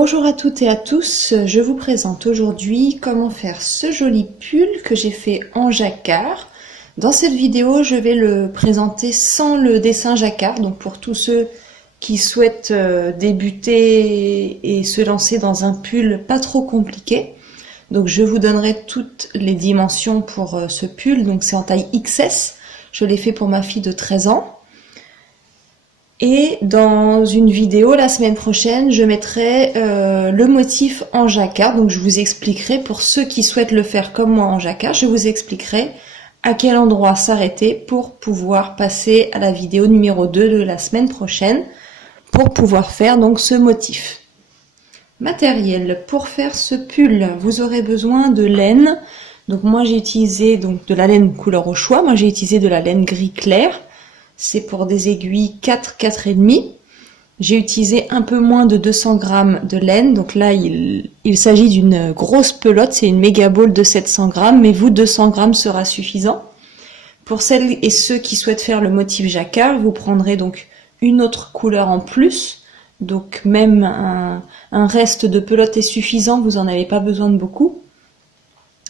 Bonjour à toutes et à tous, je vous présente aujourd'hui comment faire ce joli pull que j'ai fait en jacquard. Dans cette vidéo, je vais le présenter sans le dessin jacquard, donc pour tous ceux qui souhaitent débuter et se lancer dans un pull pas trop compliqué. Donc je vous donnerai toutes les dimensions pour ce pull, donc c'est en taille XS, je l'ai fait pour ma fille de 13 ans. Et dans une vidéo la semaine prochaine, je mettrai le motif en jacquard. Donc je vous expliquerai, pour ceux qui souhaitent le faire comme moi en jacquard, je vous expliquerai à quel endroit s'arrêter pour pouvoir passer à la vidéo numéro 2 de la semaine prochaine pour pouvoir faire donc ce motif. Matériel pour faire ce pull, vous aurez besoin de laine. Donc moi j'ai utilisé donc de la laine couleur au choix. Moi j'ai utilisé de la laine gris clair. C'est pour des aiguilles 4, 4,5. J'ai utilisé un peu moins de 200 g de laine. Donc là, il s'agit d'une grosse pelote. C'est une méga ball de 700 g. Mais vous, 200 g sera suffisant. Pour celles et ceux qui souhaitent faire le motif jacquard, vous prendrez donc une autre couleur en plus. Donc même un reste de pelote est suffisant. Vous n'en avez pas besoin de beaucoup.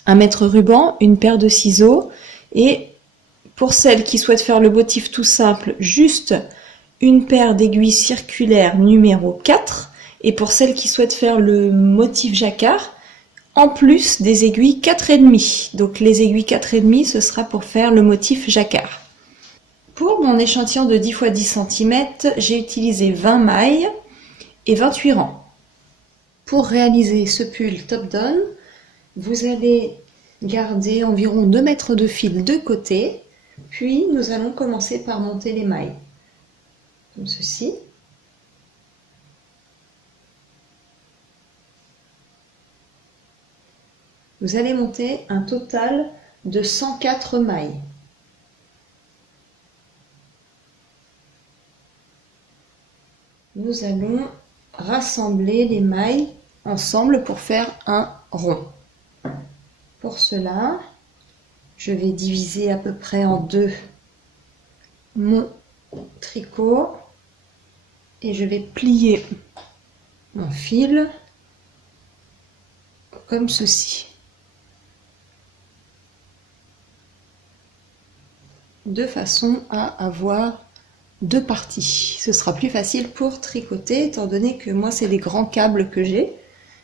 Un mètre ruban, une paire de ciseaux et... pour celles qui souhaitent faire le motif tout simple, juste une paire d'aiguilles circulaires numéro 4. Et pour celles qui souhaitent faire le motif jacquard, en plus des aiguilles 4,5. Donc les aiguilles 4,5, ce sera pour faire le motif jacquard. Pour mon échantillon de 10 x 10 cm, j'ai utilisé 20 mailles et 28 rangs. Pour réaliser ce pull top-down, vous allez garder environ 2 mètres de fil de côté. Puis nous allons commencer par monter les mailles, comme ceci. Vous allez monter un total de 104 mailles. Nous allons rassembler les mailles ensemble pour faire un rond. Pour cela, je vais diviser à peu près en deux mon tricot et je vais plier mon fil comme ceci, de façon à avoir deux parties. Ce sera plus facile pour tricoter étant donné que moi c'est des grands câbles que j'ai.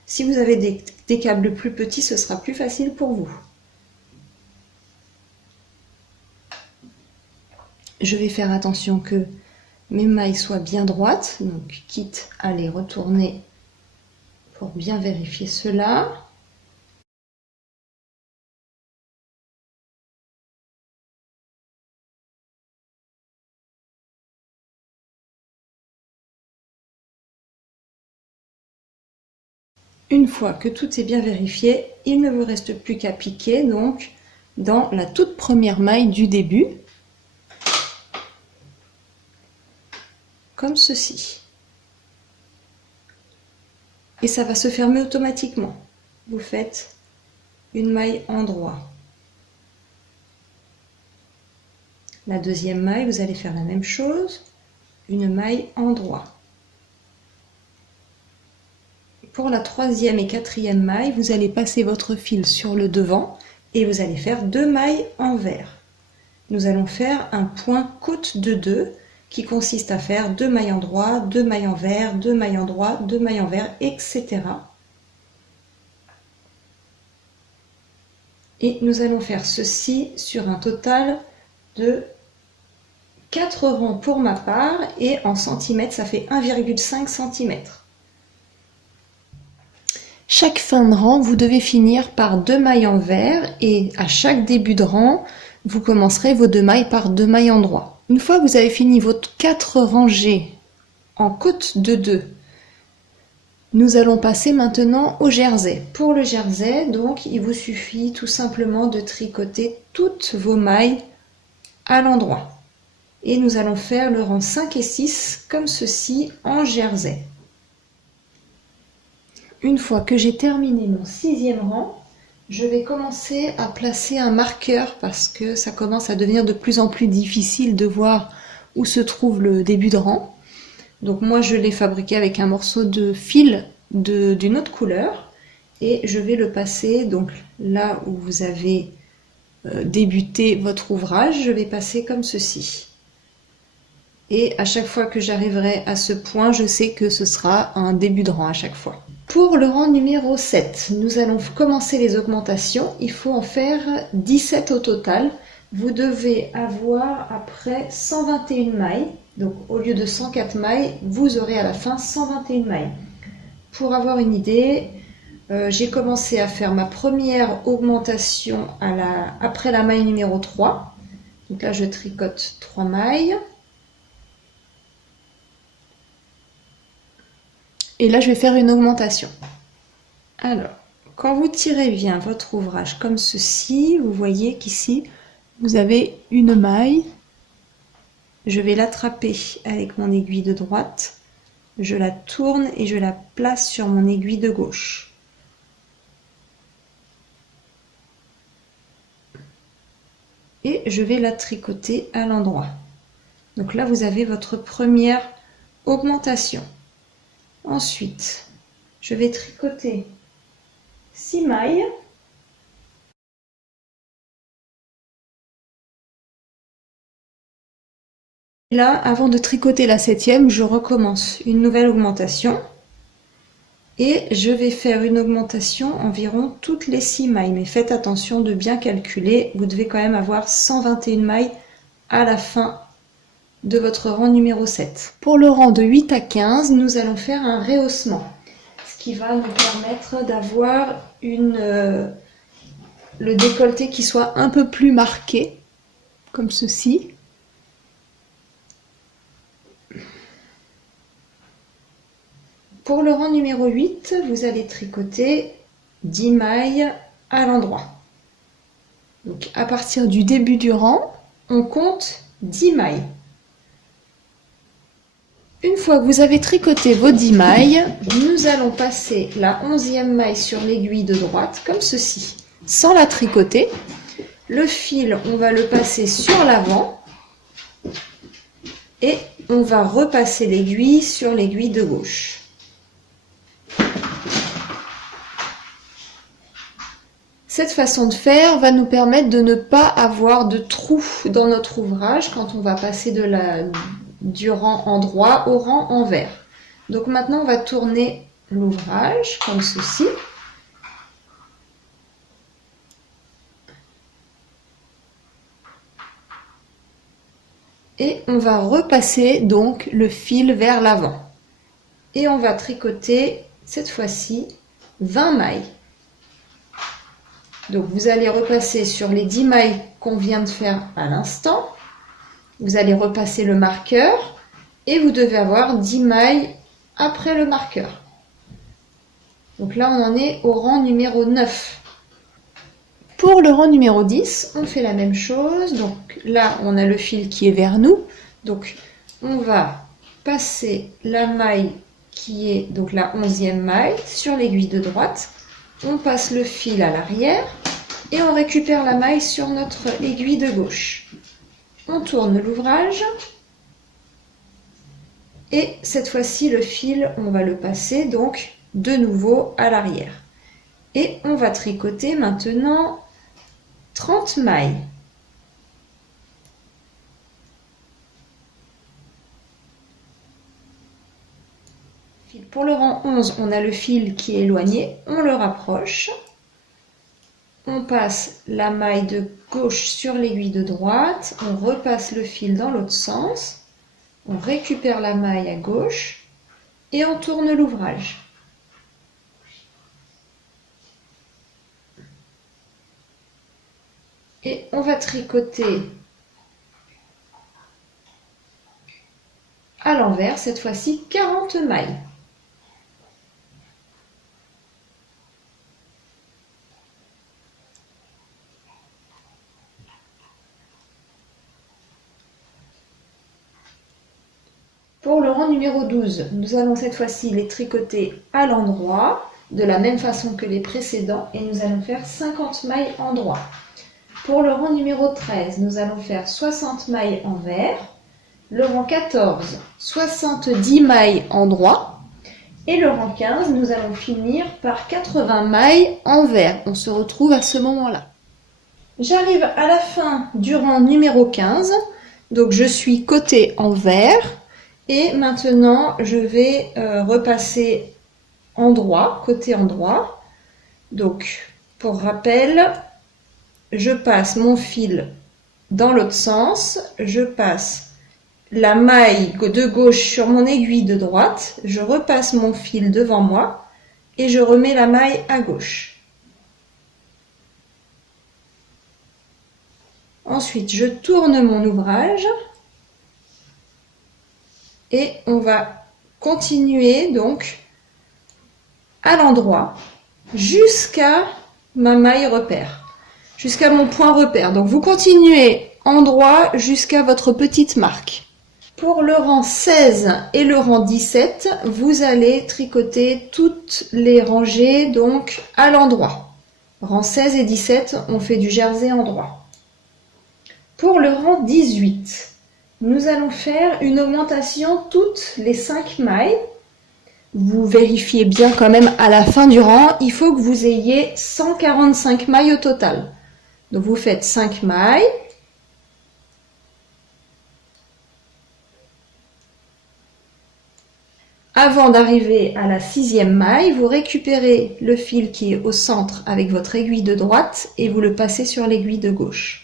Si vous avez des câbles plus petits, ce sera plus facile pour vous. Je vais faire attention que mes mailles soient bien droites, donc quitte à les retourner pour bien vérifier cela. Une fois que tout est bien vérifié, il ne vous reste plus qu'à piquer donc dans la toute première maille du début. Comme ceci. Et ça va se fermer automatiquement. Vous faites une maille en droit. La deuxième maille, vous allez faire la même chose, une maille en droit. Pour la troisième et quatrième maille, vous allez passer votre fil sur le devant et vous allez faire deux mailles envers. Nous allons faire un point côte de 2 qui consiste à faire 2 mailles en droit, 2 mailles envers, 2 mailles en droit, 2 mailles envers, etc. Et nous allons faire ceci sur un total de 4 rangs pour ma part, et en centimètres, ça fait 1,5 cm. Chaque fin de rang, vous devez finir par 2 mailles envers, et à chaque début de rang, vous commencerez vos 2 mailles par 2 mailles en droit. Une fois que vous avez fini vos 4 rangées en côte de 2, nous allons passer maintenant au jersey. Pour le jersey, donc, il vous suffit tout simplement de tricoter toutes vos mailles à l'endroit. Et nous allons faire le rang 5 et 6 comme ceci en jersey. Une fois que j'ai terminé mon 6e rang, je vais commencer à placer un marqueur parce que ça commence à devenir de plus en plus difficile de voir où se trouve le début de rang. Donc moi je l'ai fabriqué avec un morceau de fil d'une autre couleur et je vais le passer donc là où vous avez débuté votre ouvrage, je vais passer comme ceci. Et à chaque fois que j'arriverai à ce point, je sais que ce sera un début de rang à chaque fois. Pour le rang numéro 7, nous allons commencer les augmentations. Il faut en faire 17 au total. Vous devez avoir après 121 mailles. Donc au lieu de 104 mailles, vous aurez à la fin 121 mailles. Pour avoir une idée, j'ai commencé à faire ma première augmentation après la maille numéro 3. Donc là, je tricote 3 mailles. Et là, je vais faire une augmentation. Alors, quand vous tirez bien votre ouvrage comme ceci, vous voyez qu'ici, vous avez une maille. Je vais l'attraper avec mon aiguille de droite. Je la tourne et je la place sur mon aiguille de gauche. Et je vais la tricoter à l'endroit. Donc là, vous avez votre première augmentation. Ensuite, je vais tricoter 6 mailles. Là, avant de tricoter la 7e, je recommence une nouvelle augmentation. Et je vais faire une augmentation environ toutes les 6 mailles. Mais faites attention de bien calculer. Vous devez quand même avoir 121 mailles à la fin de votre rang numéro 7. Pour le rang de 8 à 15, nous allons faire un rehaussement. Ce qui va nous permettre d'avoir le décolleté qui soit un peu plus marqué, comme ceci. Pour le rang numéro 8, vous allez tricoter 10 mailles à l'endroit. Donc à partir du début du rang, on compte 10 mailles. Une fois que vous avez tricoté vos 10 mailles, nous allons passer la 11e maille sur l'aiguille de droite, comme ceci, sans la tricoter. Le fil, on va le passer sur l'avant et on va repasser l'aiguille sur l'aiguille de gauche. Cette façon de faire va nous permettre de ne pas avoir de trous dans notre ouvrage quand on va passer du rang endroit au rang envers. Donc maintenant, on va tourner l'ouvrage comme ceci. Et on va repasser donc le fil vers l'avant. Et on va tricoter cette fois-ci 20 mailles. Donc vous allez repasser sur les 10 mailles qu'on vient de faire à l'instant. Vous allez repasser le marqueur et vous devez avoir 10 mailles après le marqueur. Donc là, on en est au rang numéro 9. Pour le rang numéro 10, on fait la même chose. Donc là, on a le fil qui est vers nous. Donc on va passer la maille qui est donc la 11e maille sur l'aiguille de droite. On passe le fil à l'arrière et on récupère la maille sur notre aiguille de gauche. On tourne l'ouvrage et cette fois-ci le fil, on va le passer donc de nouveau à l'arrière. Et on va tricoter maintenant 30 mailles. Pour le rang 11, on a le fil qui est éloigné, on le rapproche. On passe la maille de gauche sur l'aiguille de droite, on repasse le fil dans l'autre sens, on récupère la maille à gauche et on tourne l'ouvrage. Et on va tricoter à l'envers, cette fois-ci 40 mailles. Pour le rang numéro 12, nous allons cette fois-ci les tricoter à l'endroit, de la même façon que les précédents, et nous allons faire 50 mailles endroit. Pour le rang numéro 13, nous allons faire 60 mailles envers. Le rang 14, 70 mailles endroit. Et le rang 15, nous allons finir par 80 mailles en vert. On se retrouve à ce moment-là. J'arrive à la fin du rang numéro 15. Donc je suis côté en vert. Et maintenant, je vais repasser endroit, côté endroit. Donc, pour rappel, je passe mon fil dans l'autre sens. Je passe la maille de gauche sur mon aiguille de droite. Je repasse mon fil devant moi et je remets la maille à gauche. Ensuite, je tourne mon ouvrage. Et on va continuer donc à l'endroit jusqu'à ma maille repère, jusqu'à mon point repère. Donc vous continuez endroit jusqu'à votre petite marque. Pour le rang 16 et le rang 17, vous allez tricoter toutes les rangées donc à l'endroit. Rang 16 et 17, on fait du jersey endroit. Pour le rang 18, nous allons faire une augmentation toutes les 5 mailles. Vous vérifiez bien quand même à la fin du rang, il faut que vous ayez 145 mailles au total. Donc vous faites 5 mailles. Avant d'arriver à la 6e maille, vous récupérez le fil qui est au centre avec votre aiguille de droite et vous le passez sur l'aiguille de gauche.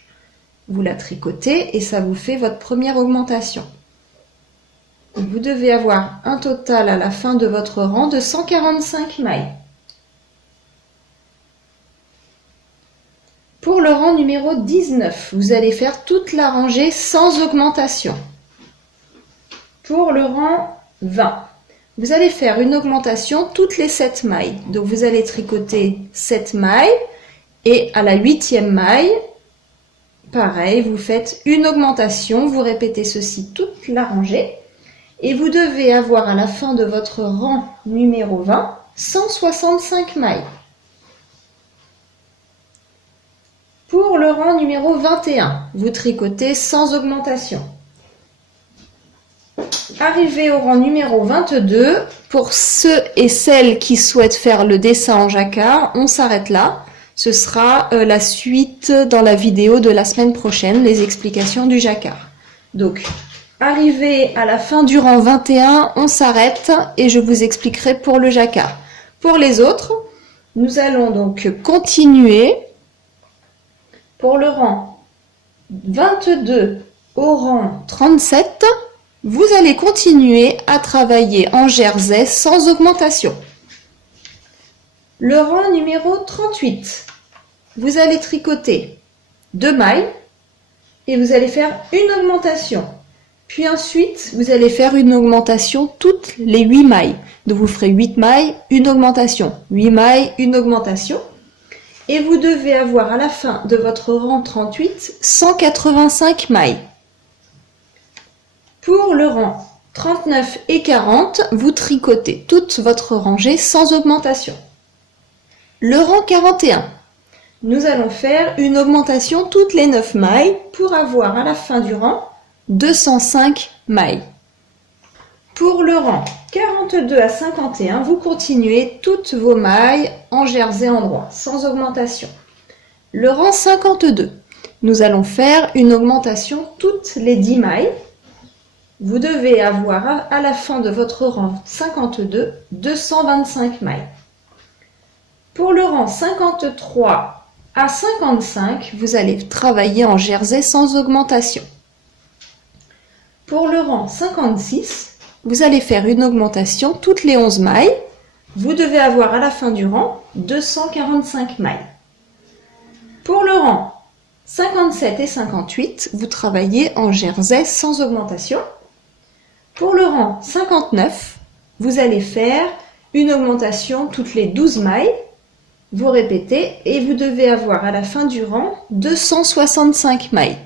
Vous la tricotez et ça vous fait votre première augmentation. Vous devez avoir un total à la fin de votre rang de 145 mailles. Pour le rang numéro 19, vous allez faire toute la rangée sans augmentation. Pour le rang 20, vous allez faire une augmentation toutes les 7 mailles. Donc vous allez tricoter 7 mailles et à la 8e maille, pareil, vous faites une augmentation, vous répétez ceci toute la rangée et vous devez avoir à la fin de votre rang numéro 20, 165 mailles. Pour le rang numéro 21, vous tricotez sans augmentation. Arrivé au rang numéro 22, pour ceux et celles qui souhaitent faire le dessin en jacquard, on s'arrête là. Ce sera la suite dans la vidéo de la semaine prochaine, les explications du jacquard. Donc, arrivé à la fin du rang 21, on s'arrête et je vous expliquerai pour le jacquard. Pour les autres, nous allons donc continuer. Pour le rang 22 au rang 37, vous allez continuer à travailler en jersey sans augmentation. Le rang numéro 38, vous allez tricoter 2 mailles et vous allez faire une augmentation. Puis ensuite, vous allez faire une augmentation toutes les 8 mailles. Donc vous ferez 8 mailles, une augmentation. 8 mailles, une augmentation. Et vous devez avoir à la fin de votre rang 38, 185 mailles. Pour le rang 39 et 40, vous tricotez toute votre rangée sans augmentation. Le rang 41, nous allons faire une augmentation toutes les 9 mailles pour avoir à la fin du rang 205 mailles. Pour le rang 42 à 51, vous continuez toutes vos mailles en jersey endroit, sans augmentation. Le rang 52, nous allons faire une augmentation toutes les 10 mailles. Vous devez avoir à la fin de votre rang 52, 225 mailles. Pour le rang 53 à 55, vous allez travailler en jersey sans augmentation. Pour le rang 56, vous allez faire une augmentation toutes les 11 mailles. Vous devez avoir à la fin du rang 245 mailles. Pour le rang 57 et 58, vous travaillez en jersey sans augmentation. Pour le rang 59, vous allez faire une augmentation toutes les 12 mailles. Vous répétez et vous devez avoir à la fin du rang 265 mailles.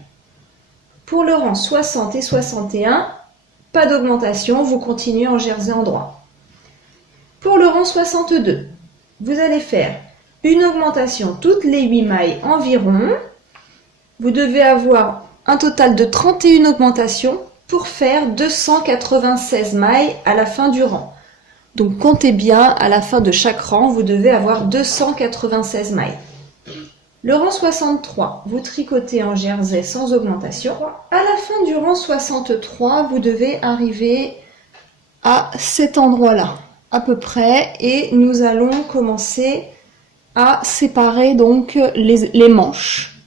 Pour le rang 60 et 61, pas d'augmentation, vous continuez en jersey endroit. Pour le rang 62, vous allez faire une augmentation toutes les 8 mailles environ. Vous devez avoir un total de 31 augmentations pour faire 296 mailles à la fin du rang. Donc comptez bien, à la fin de chaque rang, vous devez avoir 296 mailles. Le rang 63, vous tricotez en jersey sans augmentation. À la fin du rang 63, vous devez arriver à cet endroit-là, à peu près, et nous allons commencer à séparer donc les manches.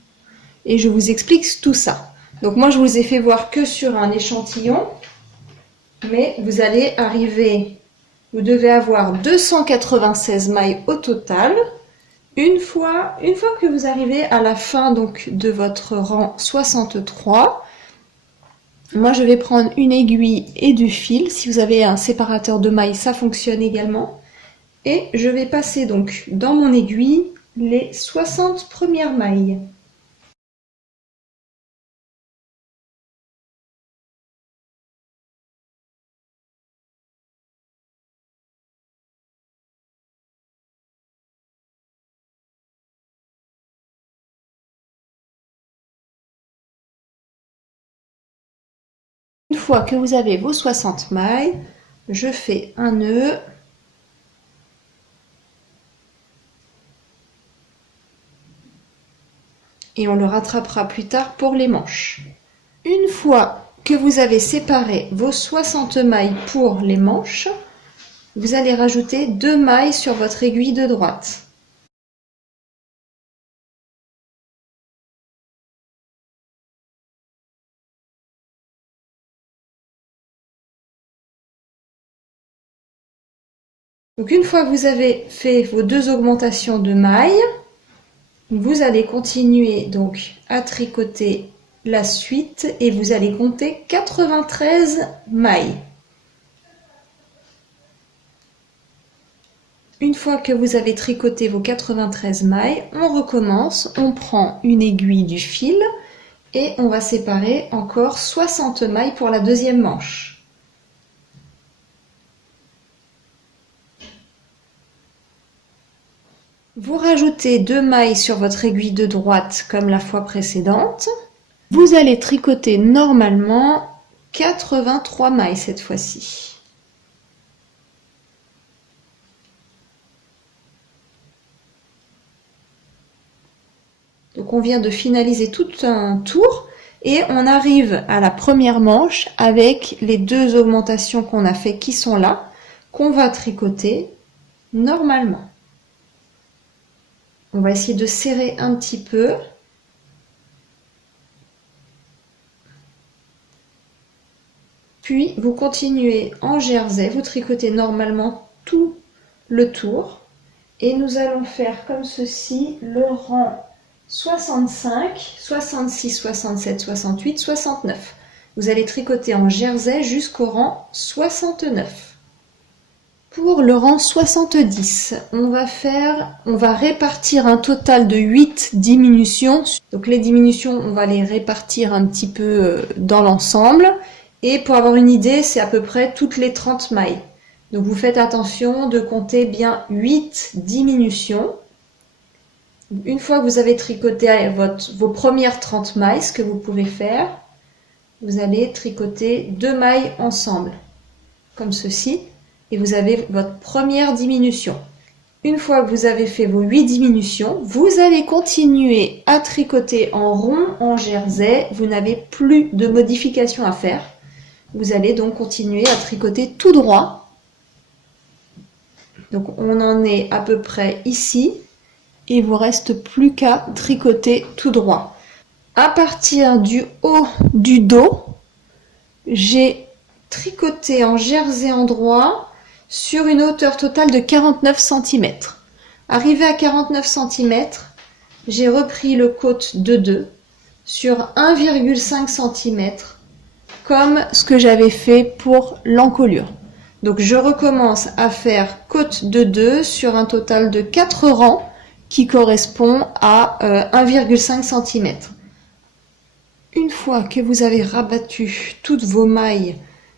Et je vous explique tout ça. Donc moi, je vous ai fait voir que sur un échantillon, mais vous allez arriver, vous devez avoir 296 mailles au total. Une fois que vous arrivez à la fin donc de votre rang 63, moi je vais prendre une aiguille et du fil. Si vous avez un séparateur de mailles, ça fonctionne également. Et je vais passer donc dans mon aiguille les 60 premières mailles. Une fois que vous avez vos 60 mailles, je fais un nœud. Et on le rattrapera plus tard pour les manches. Une fois que vous avez séparé vos 60 mailles pour les manches, vous allez rajouter 2 mailles sur votre aiguille de droite. Donc une fois que vous avez fait vos 2 augmentations de mailles, vous allez continuer donc à tricoter la suite et vous allez compter 93 mailles. Une fois que vous avez tricoté vos 93 mailles, on recommence, on prend une aiguille du fil et on va séparer encore 60 mailles pour la deuxième manche. Vous rajoutez 2 mailles sur votre aiguille de droite comme la fois précédente. Vous allez tricoter normalement 83 mailles cette fois-ci. Donc on vient de finaliser tout un tour et on arrive à la première manche avec les 2 augmentations qu'on a fait qui sont là, qu'on va tricoter normalement. On va essayer de serrer un petit peu. Puis vous continuez en jersey, vous tricotez normalement tout le tour. Et nous allons faire comme ceci le rang 65, 66, 67, 68, 69. Vous allez tricoter en jersey jusqu'au rang 69. Pour le rang 70, on va répartir un total de 8 diminutions. Donc les diminutions, on va les répartir un petit peu dans l'ensemble. Et pour avoir une idée, c'est à peu près toutes les 30 mailles. Donc vous faites attention de compter bien 8 diminutions. Une fois que vous avez tricoté vos premières 30 mailles, ce que vous pouvez faire, vous allez tricoter 2 mailles ensemble, comme ceci. Et vous avez votre première diminution. Une fois que vous avez fait vos 8 diminutions, vous allez continuer à tricoter en rond, en jersey. Vous n'avez plus de modifications à faire. Vous allez donc continuer à tricoter tout droit. Donc on en est à peu près ici. Et il vous reste plus qu'à tricoter tout droit. À partir du haut du dos, j'ai tricoté en jersey endroit sur une hauteur totale de 49 cm. Arrivé à 49 cm, j'ai repris le côte de 2 sur 1,5 cm comme ce que j'avais fait pour l'encolure. Donc je recommence à faire côte de 2 sur un total de 4 rangs qui correspond à 1,5 cm. Une fois que vous avez rabattu toutes vos mailles,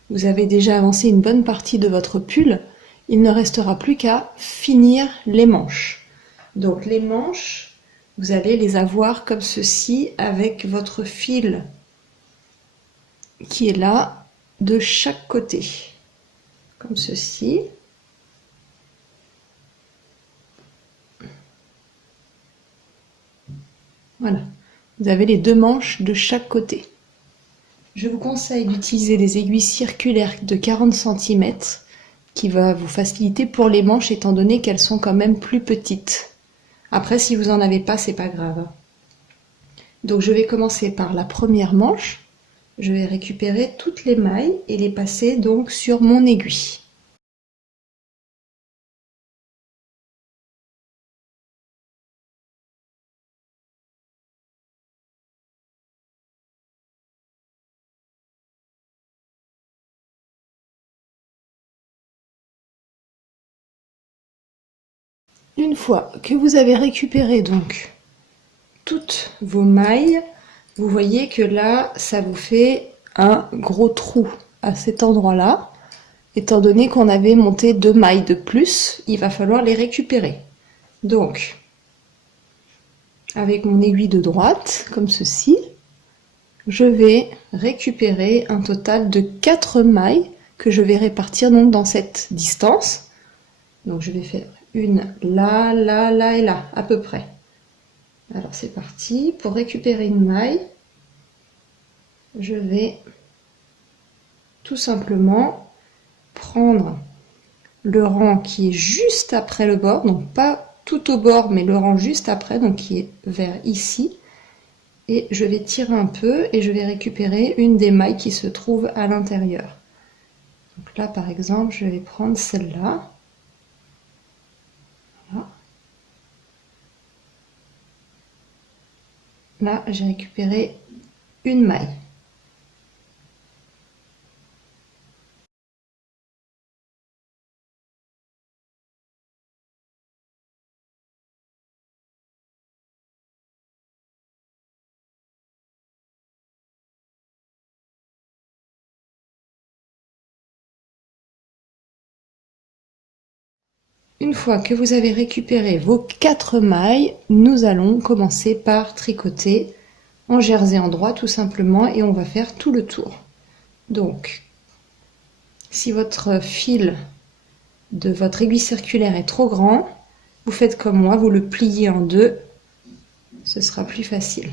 vous avez déjà avancé une bonne partie de votre pull, il ne restera plus qu'à finir les manches. Donc les manches, vous allez les avoir comme ceci avec votre fil qui est là de chaque côté, comme ceci. Voilà, vous avez les deux manches de chaque côté. Je vous conseille d'utiliser des aiguilles circulaires de 40 cm qui va vous faciliter pour les manches étant donné qu'elles sont quand même plus petites. Après, si vous n'en avez pas, c'est pas grave. Donc je vais commencer par la première manche. Je vais récupérer toutes les mailles et les passer donc sur mon aiguille. Une fois que vous avez récupéré donc toutes vos mailles, vous voyez que là, ça vous fait un gros trou à cet endroit-là. Étant donné qu'on avait monté 2 mailles de plus, il va falloir les récupérer. Donc, avec mon aiguille de droite, comme ceci, je vais récupérer un total de 4 mailles que je vais répartir donc dans cette distance. Donc je vais faire une là, là, là et là, à peu près. Alors c'est parti. Pour récupérer une maille, je vais tout simplement prendre le rang qui est juste après le bord, donc pas tout au bord, mais le rang juste après, donc qui est vers ici. Et je vais tirer un peu et je vais récupérer une des mailles qui se trouve à l'intérieur. Donc là, par exemple, je vais prendre celle-là. Voilà. Là, j'ai récupéré une maille. Une fois que vous avez récupéré vos 4 mailles, nous allons commencer par tricoter en jersey endroit tout simplement et on va faire tout le tour. Donc, si votre fil de votre aiguille circulaire est trop grand, vous faites comme moi, vous le pliez en deux, ce sera plus facile.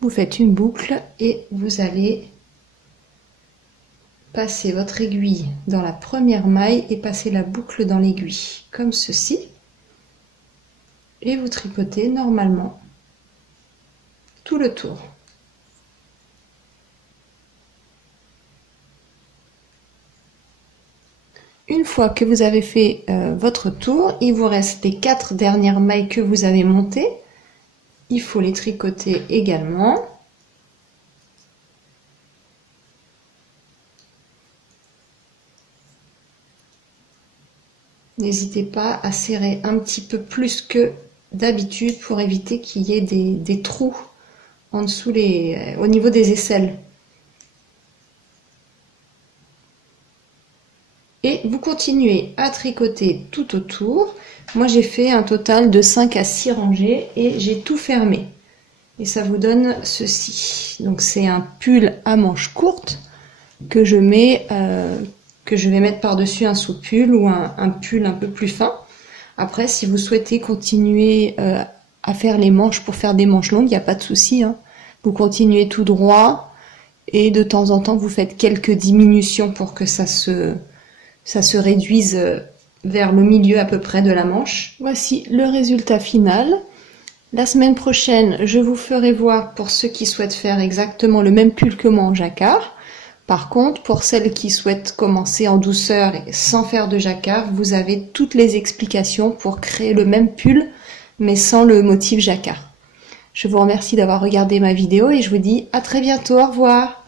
Vous faites une boucle et vous allez passer votre aiguille dans la première maille et passer la boucle dans l'aiguille, comme ceci. Et vous tricotez normalement tout le tour. Une fois que vous avez fait votre tour, il vous reste les 4 dernières mailles que vous avez montées. Il faut les tricoter également. N'hésitez pas à serrer un petit peu plus que d'habitude pour éviter qu'il y ait des trous en dessous au niveau des aisselles. Et vous continuez à tricoter tout autour. Moi j'ai fait un total de 5 à 6 rangées et j'ai tout fermé. Et ça vous donne ceci. Donc c'est un pull à manches courtes que je vais mettre par-dessus un sous-pull ou un pull un peu plus fin. Après, si vous souhaitez continuer à faire les manches pour faire des manches longues, il n'y a pas de souci, hein. Vous continuez tout droit et de temps en temps, vous faites quelques diminutions pour que ça se réduise vers le milieu à peu près de la manche. Voici le résultat final. La semaine prochaine, je vous ferai voir pour ceux qui souhaitent faire exactement le même pull que moi en jacquard. Par contre, pour celles qui souhaitent commencer en douceur et sans faire de jacquard, vous avez toutes les explications pour créer le même pull, mais sans le motif jacquard. Je vous remercie d'avoir regardé ma vidéo et je vous dis à très bientôt, au revoir.